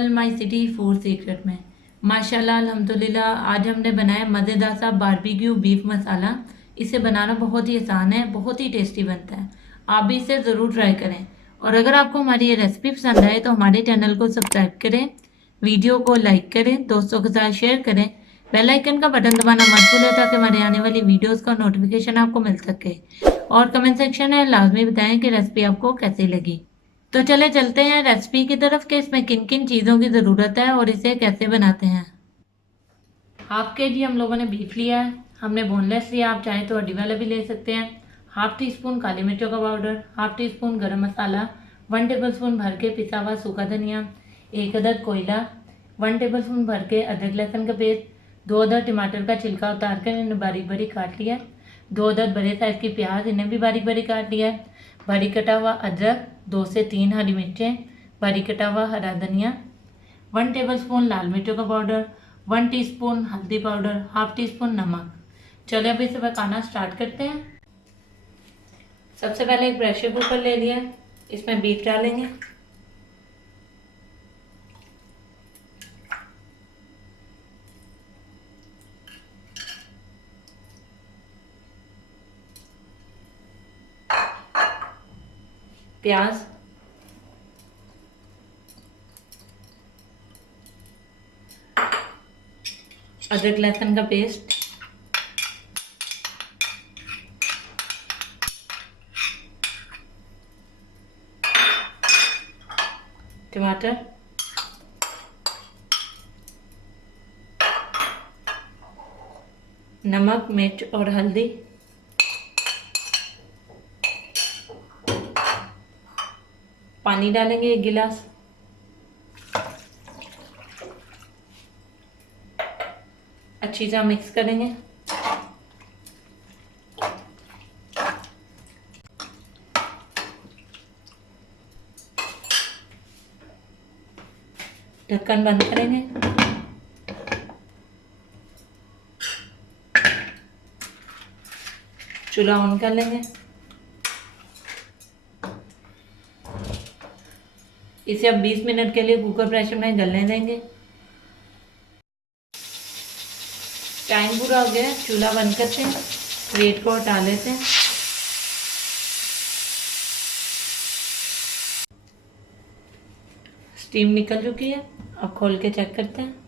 कल my city food secret में। माशाल्लाह अल्हम्दुलिल्लाह आज हमने बनाया मज़ेदार सा बारबेक्यू बीफ मसाला। इसे बनाना बहुत ही आसान है, बहुत ही टेस्टी बनता है। आप भी इसे ज़रूर ट्राई करें। और अगर आपको हमारी ये रेसिपी पसंद आए तो हमारे चैनल को सब्सक्राइब करें, वीडियो को लाइक करें, दोस्तों के साथ शेयर करें, बेल आइकन का बटन दबाना मत भूलें ताकि हमारे आने वाली वीडियोस का नोटिफिकेशन आपको मिल सके। और कमेंट सेक्शन में लाजमी बताएं कि रेसिपी आपको कैसी लगी। तो चले चलते हैं रेसिपी की तरफ कि इसमें किन किन चीज़ों की ज़रूरत है और इसे कैसे बनाते हैं। हाफ के जी हम लोगों ने बीफ लिया है। हमने बोनलेस लिया, आप चाहें तो हड्डी वाला भी ले सकते हैं। हाफ टी स्पून काली मिर्चों का पाउडर, हाफ टी स्पून गरम मसाला, 1 टेबल स्पून भर के पिसा हुआ सूखा धनिया, 1 अदद कोयला, 1 टेबल स्पून भर के अदरक लहसुन का पेस्ट, 2 अदद टमाटर का छिलका उतार कर इन्हें बारीक बारीक काट लिया, 2 अदद बड़े साइज की प्याज, इन्हें भी बारीक बारीक काट लिया है, बारीक कटा हुआ अदरक, 2 से 3 हरी मिर्चें, बारीक कटा हुआ हरा धनिया, 1 टेबल स्पून लाल मिर्चों का पाउडर, 1 टीस्पून हल्दी पाउडर, हाफ टी स्पून नमक। चलिए अब इसे पकाना स्टार्ट करते हैं। सबसे पहले एक प्रेशर कुकर ले लिया, इसमें बीफ डालेंगे। प्याज, अदरक लहसुन का पेस्ट, टमाटर, नमक, मिर्च और हल्दी, पानी डालेंगे 1 गिलास, अच्छी तरह मिक्स करेंगे। ढक्कन बंद करेंगे। चूल्हा ऑन कर लेंगे। इसे अब 20 मिनट के लिए कुकर प्रेशर में गलने देंगे। टाइम पूरा हो गया, चूल्हा बंद करते हैं, वेट को हटा लेते हैं। स्टीम निकल चुकी है, अब खोल के चेक करते हैं।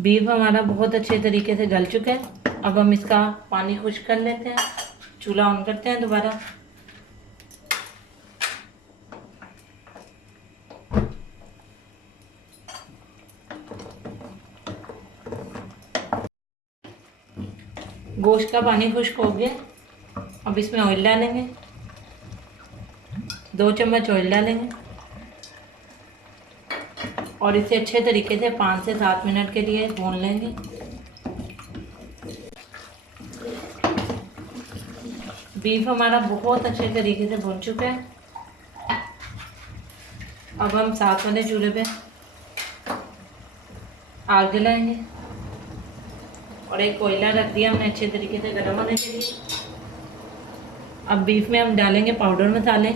बीफ हमारा बहुत अच्छे तरीके से गल चुका है। अब हम इसका पानी खुश्क कर लेते हैं। चूल्हा ऑन करते हैं दोबारा। गोश्त का पानी खुश्क हो गया, अब इसमें ऑयल डालेंगे। 2 चम्मच ऑयल डालेंगे और इसे अच्छे तरीके से 5 से 7 मिनट के लिए भून लेंगे। बीफ हमारा बहुत अच्छे तरीके से भून चुका है। अब हम साथ वाले चूल्हे पे आग जलाएंगे और एक कोयला रख दिया हमने अच्छे तरीके से गर्म होने के लिए। अब बीफ में हम डालेंगे पाउडर मसाले,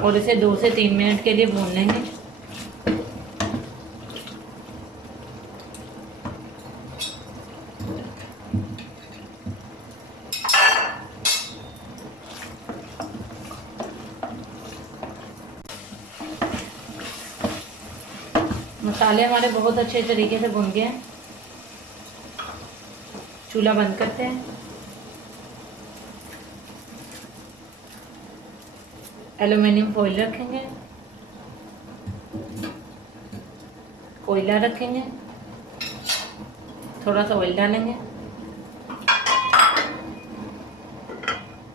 और इसे 2 से 3 मिनट के लिए भून लेंगे। मसाले हमारे बहुत अच्छे तरीके से भुन गए हैं। चूल्हा बंद करते हैं। एल्युमिनियम फॉइल रखेंगे, कोयला रखेंगे, थोड़ा सा ऑयल डालेंगे।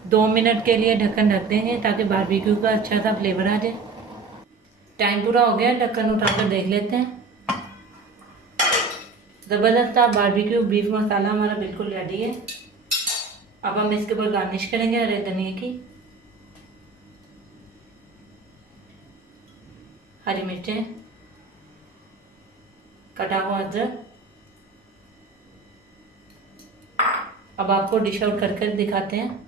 2 मिनट के लिए ढक्कन ढक देंगे ताकि बारबेक्यू का अच्छा सा फ्लेवर आ जाए। टाइम पूरा हो गया, ढक्कन उठाकर देख लेते हैं। ज़बरदस्त सा बारबेक्यू बीफ मसाला हमारा बिल्कुल रेडी है। अब हम इसके ऊपर गार्निश करेंगे हरे धनिया की। हरी मिर्चें, कटा हुआ अदरक। अब आपको डिश आउट करके दिखाते हैं।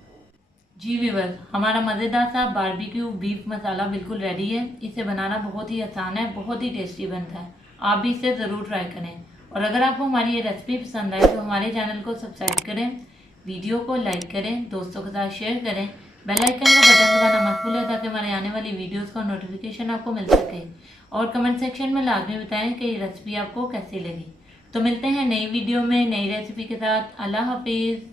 जी व्यूअर्स, हमारा मज़ेदार सा बारबेक्यू बीफ मसाला बिल्कुल रेडी है। इसे बनाना बहुत ही आसान है, बहुत ही टेस्टी बनता है। आप भी इसे ज़रूर ट्राई करें। और अगर आपको हमारी ये रेसिपी पसंद आए तो हमारे चैनल को सब्सक्राइब करें, वीडियो को लाइक करें, दोस्तों के साथ शेयर करें, बेल आइकन का बटन दबाना मत भूलें ताकि हमारे आने वाली वीडियोस का नोटिफिकेशन आपको मिल सके। और कमेंट सेक्शन में लाजमी बताएं कि ये रेसिपी आपको कैसी लगी। तो मिलते हैं नई वीडियो में नई रेसिपी के साथ। अल्लाह हाफिज़।